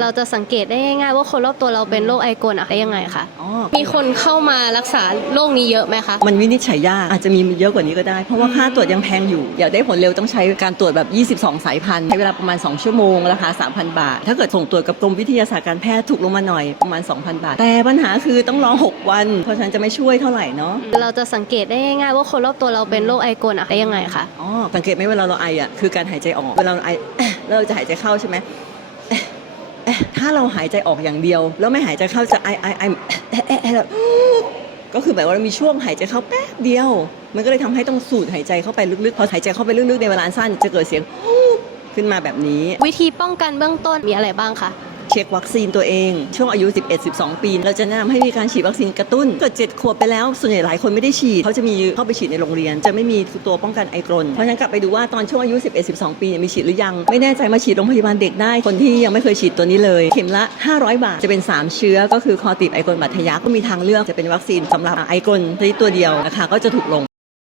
เราจะสังเกตได้ง่ายๆว่าคนรอบตัวเราเป็นโรคไอกลได้ยังไงคะมีคนเข้ามารักษาโรคนี้เยอะไหมคะมันวินิจฉัยยากอาจจะมีเยอะกว่านี้ก็ได้เพราะว่าค่าตรวจยังแพงอยู่อยากได้ผลเร็วต้องใช้การตรวจแบบ22สายพันธุ์ใช้เวลาประมาณ2ชั่วโมงราคา 3,000 บาทถ้าเกิดส่งตรวจกับกรมวิทยาศาสตร์การแพทย์ถูกลงมาหน่อยประมาณ 2,000 บาทแต่ปัญหาคือต้องรอ6วันเพราะฉะนั้นจะไม่ช่วยเท่าไหร่เนาะเราจะสังเกตได้ง่ายๆว่าคนรอบตัวเราเป็นโรคไอกลได้ยังไงคะสังเกตไหมเวลาเราไออ่ะคือการหายใจออกเวลาเราไอแล้วเราจะหายใจเข้าใช่ไหมถ้าเราหายใจออกอย่างเดียวแล้วไม่หายใจเข้าจะไอแบบก็คือแบบว่ามีช่วงหายใจเข้าแป๊บเดียวมันก็เลยทำให้ต้องสูดหายใจเข้าไปลึกๆพอหายใจเข้าไปลึกๆในเวลาสั้นจะเกิดเสียงขึ้นมาแบบนี้วิธีป้องกันเบื้องต้นมีอะไรบ้างคะเช็ควัคซีนตัวเองช่วงอายุ 11-12 ปีเราจะแนะนำให้มีการฉีดวัคซีนกระตุ้นเกิด7 ขวบไปแล้วส่วนใหญ่หลายคนไม่ได้ฉีดเขาจะมีเข้าไปฉีดในโรงเรียนจะไม่มีตัวป้องกันไอกรนเพราะฉะนั้นกลับไปดูว่าตอนช่วงอายุ 11-12 ปีมีฉีดหรือยังไม่แน่ใจมาฉีดโรงพยาบาลเด็กได้คนที่ยังไม่เคยฉีดตัวนี้เลยเข็มละ500 บาทจะเป็น3เชื้อก็คือคอติดไอกรนบาดทะยักก็มีทางเลือกจะเป็นวัคซีนสำหรับไอกรนชนิดตัวเดียวราคาก็จะถูกลง